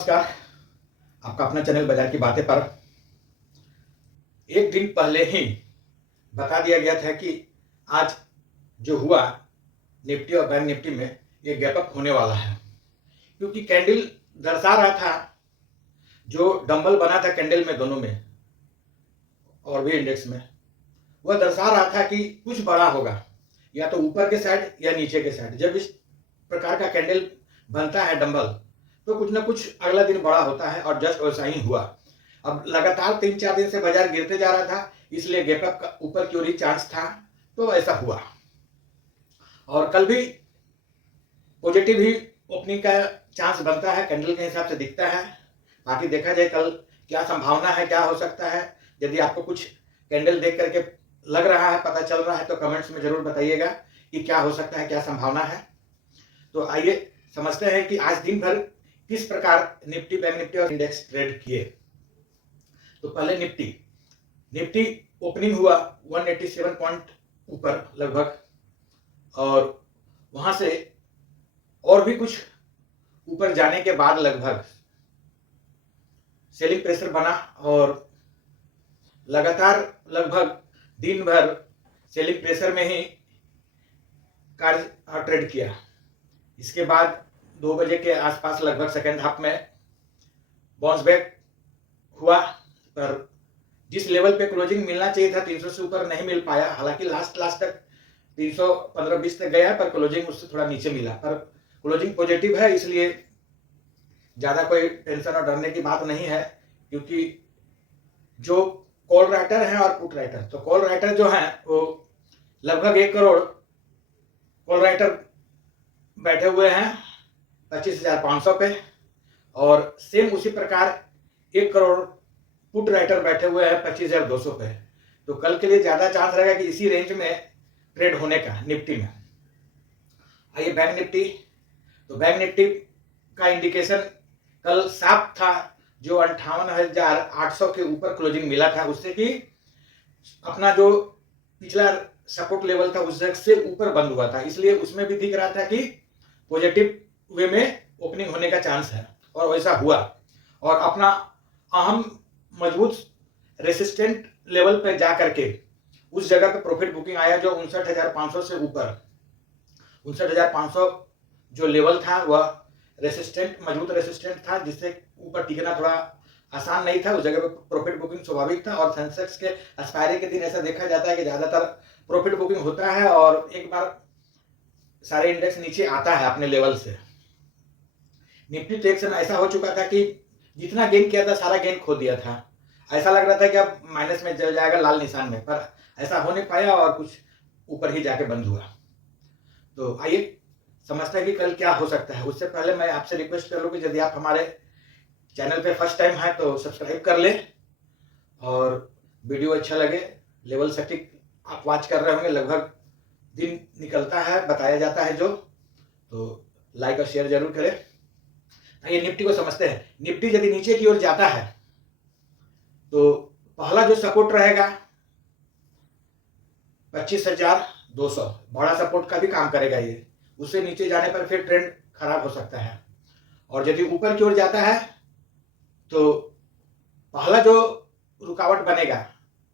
नमस्कार। आपका अपना चैनल बाजार की बातें पर एक दिन पहले ही बता दिया गया था कि आज जो हुआ निफ्टी और बैंक निफ्टी में ये गैप अप होने वाला है, क्योंकि कैंडल दर्शा रहा था, जो डंबल बना था कैंडल में दोनों में और भी इंडेक्स में, वह दर्शा रहा था कि कुछ बड़ा होगा, या तो ऊपर के साइड या नीचे के साइड। जब इस प्रकार का कैंडल बनता है डंबल, तो कुछ ना कुछ अगला दिन बड़ा होता है, और जस्ट वैसा ही हुआ। अब लगातार 3-4 दिन से बाजार गिरते जा रहा था, इसलिए गैप अप का ऊपर की ओर ही चांस था, तो ऐसा हुआ। और कल भी पॉजिटिव ही ओपनिंग का चांस बनता है, कैंडल के हिसाब से दिखता है। बाकी देखा जाए कल क्या संभावना है, क्या हो सकता है। यदि आपको कुछ कैंडल देख करके लग रहा है, पता चल रहा है, तो कमेंट्स में जरूर बताइएगा कि क्या हो सकता है, क्या संभावना है। तो आइए समझते हैं कि आज दिन भर किस प्रकार निफ्टी, बैंक निफ्टी और इंडेक्स ट्रेड किए। तो पहले निफ्टी ओपनिंग हुआ 187 पॉइंट ऊपर लगभग, और वहां से और भी कुछ ऊपर जाने के बाद लगभग सेलिंग प्रेशर बना, और लगातार लगभग दिन भर सेलिंग प्रेशर में ही कार्य ट्रेड किया। इसके बाद 2 बजे के आसपास लगभग सेकेंड हाफ में बाउंस बैक हुआ, पर जिस लेवल पे क्लोजिंग मिलना चाहिए था 300 से ऊपर नहीं मिल पाया। हालांकि लास्ट तक 315-20 तक गया, पर क्लोजिंग उससे थोड़ा नीचे मिला। पर क्लोजिंग पॉजिटिव है, इसलिए ज्यादा कोई टेंशन और डरने की बात नहीं है, क्योंकि जो कॉल राइटर है और पुट राइटर, तो कॉल राइटर जो है वो लगभग 1 करोड़ कॉल राइटर बैठे हुए हैं 25,500 पे, और सेम उसी प्रकार 1 करोड़ पुट राइटर बैठे हुए हैं 25,200 पे। तो कल के लिए ज्यादा चांस रहेगा कि इसी रेंज में ट्रेड होने का निफ्टी में। आइए बैंक निफ्टी। तो बैंक निफ्टी का इंडिकेशन कल साफ था, जो 58,800 के ऊपर क्लोजिंग मिला था, उससे कि अपना जो पिछला सपोर्ट लेवल था उस जगह से ऊपर बंद हुआ था, इसलिए उसमें भी दिख रहा था कि पॉजिटिव वे में ओपनिंग होने का चांस है, और वैसा हुआ। और अपना अहम मजबूत रेसिस्टेंट लेवल पर जा करके उस जगह पे प्रॉफिट बुकिंग आया, जो 59,500 से ऊपर 59,500 जो लेवल था वह रेसिस्टेंट, मजबूत रेसिस्टेंट था, जिससे ऊपर टिकना थोड़ा आसान नहीं था। उस जगह पे प्रॉफिट बुकिंग स्वाभाविक था। और सेंसेक्स के एक्सपायरी के दिन ऐसा देखा जाता है कि ज्यादातर प्रॉफिट बुकिंग होता है, और एक बार सारे इंडेक्स नीचे आता है अपने लेवल से। निफ्टी तो एक समय ऐसा हो चुका था कि जितना गेन किया था सारा गेन खो दिया था, ऐसा लग रहा था कि अब माइनस में चल जाएगा, लाल निशान में, पर ऐसा हो नहीं पाया और कुछ ऊपर ही जाके बंद हुआ। तो आइए समझते हैं कि कल क्या हो सकता है। उससे पहले मैं आपसे रिक्वेस्ट कर लूँ कि यदि आप हमारे चैनल पे फर्स्ट टाइम है तो सब्सक्राइब कर ले, और वीडियो अच्छा लगे, लेवल सटीक आप वॉच कर रहे होंगे, लगभग दिन निकलता है, बताया जाता है जो, तो लाइक और शेयर जरूर करें। आइए निफ्टी को समझते हैं। निफ्टी यदि नीचे की ओर जाता है तो पहला जो सपोर्ट रहेगा 25,200, बड़ा सपोर्ट का भी काम करेगा ये। उससे नीचे जाने पर फिर ट्रेंड खराब हो सकता है। और यदि ऊपर की ओर जाता है तो पहला जो रुकावट बनेगा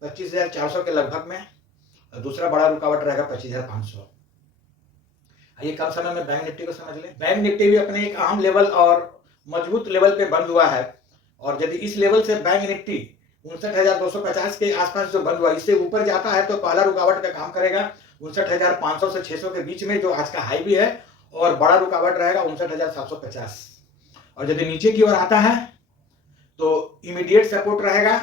25,400 के लगभग में, और दूसरा बड़ा रुकावट रहेगा 25,500। आइए कम समय में बैंक निफ्टी को समझ लें। बैंक निफ्टी भी अपने एक अहम लेवल और मजबूत लेवल पे बंद हुआ है, और यदि इस लेवल से बैंक निफ्टी 59,250 के आसपास जो बंद हुआ, इससे ऊपर जाता है तो पहला रुकावट का काम करेगा 59,500 से 600 के बीच में, जो आज का हाई भी है, और बड़ा रुकावट रहेगा 59,750। और यदि नीचे की ओर आता है तो इमीडिएट सपोर्ट रहेगा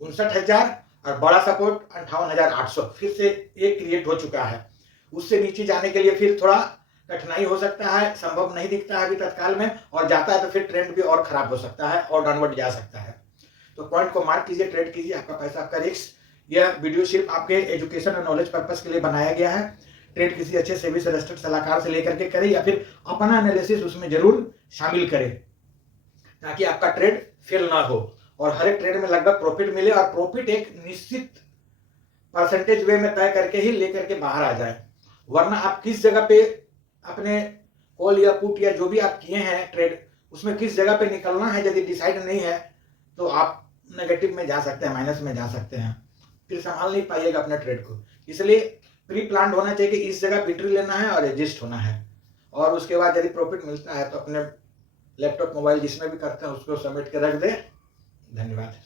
59,000, और बड़ा सपोर्ट 58,800 फिर से एक क्रिएट हो चुका है। उससे नीचे जाने के लिए फिर थोड़ा कठिनाई हो सकता है, संभव नहीं दिखता है अभी तत्काल में, और जाता है तो फिर ट्रेंड भी और खराब हो सकता है और डाउनवर्ड जा सकता है। तो पॉइंट को मार्क कीजिए, ट्रेड कीजिए, आपका पैसा आपका रिस्क। यह वीडियो सिर्फ आपके एजुकेशन और नॉलेज पर्पस के लिए बनाया गया है। ट्रेड किसी अच्छे सेबी से रजिस्टर्ड सलाहकार से लेकर के करें, या फिर अपना एनालिसिस उसमें जरूर शामिल करें, ताकि आपका ट्रेड फेल ना हो और हर एक ट्रेड में लगभग प्रॉफिट मिले, और प्रॉफिट एक निश्चित परसेंटेज वे में तय करके ही लेकर के बाहर आ जाए। वरना आप किस जगह पे अपने कॉल या पुट या जो भी आप किए हैं ट्रेड, उसमें किस जगह पे निकलना है यदि डिसाइड नहीं है तो आप नेगेटिव में जा सकते हैं, माइनस में जा सकते हैं, फिर संभाल नहीं पाइएगा अपने ट्रेड को। इसलिए प्री प्लान होना चाहिए कि इस जगह एंट्री लेना है और एडजस्ट होना है, और उसके बाद यदि प्रॉफिट मिलता है तो अपने लैपटॉप मोबाइल जिसमें भी करते हैं उसको समेट के रख दे। धन्यवाद।